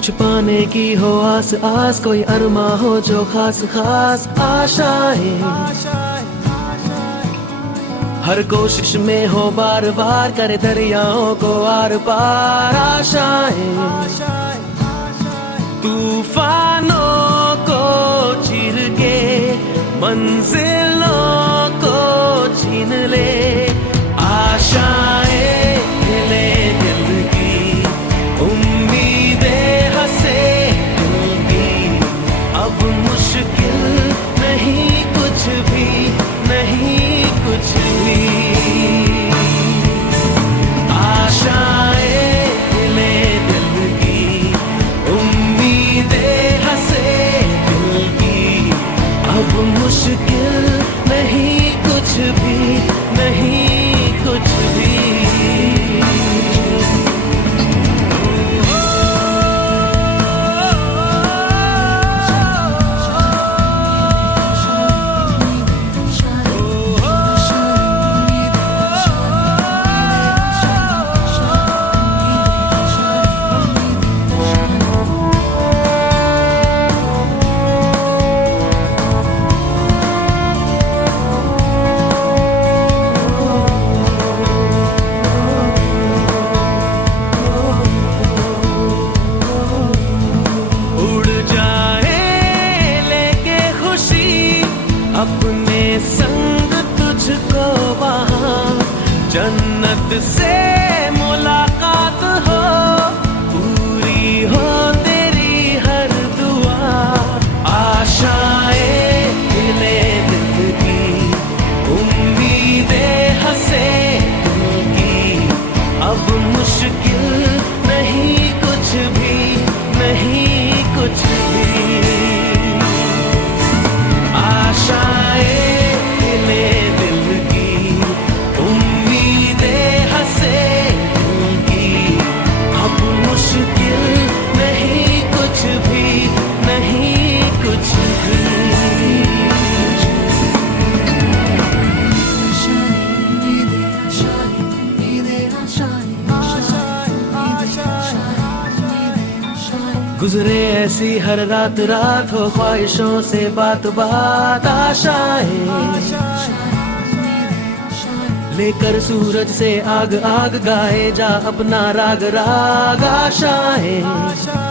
कुछ पाने की हो आस आस, कोई अरमा हो जो खास खास आशाएं। हर कोशिश में हो बार बार, करे दरियाओं को आर पार आशाएं। तूफानों को चीर के मंजिलों को छीन ले आशाएं, खिले दिल की उम्मीदें हंसे दिल की। अब मुश्किल नहीं कुछ भी, नहीं कुछ भी। आशाएं खिले दिल की उम्मीदें हंसे दिल की। अब मुश्किल नहीं कुछ भी, नहीं कुछ भी। अपने संग तुझको वहाँ जन्नत से मुलाकात हो, पूरी हो तेरी हर दुआ। आशाएं खिले दिल की उम्मीदें हंसे दिल की। अब मुश्किल नहीं कुछ भी, नहीं कुछ भी। आशाएं खिले दिल की उम्मीदें हंसे दिल की। अब मुश्किल नहीं कुछ भी, नहीं कुछ भी। गुजरे ऐसी हर रात रात, हो ख्वाहिशों से बात बात आशाएं। लेकर सूरज से आग आग, गाए जा अपना राग राग आशाएं।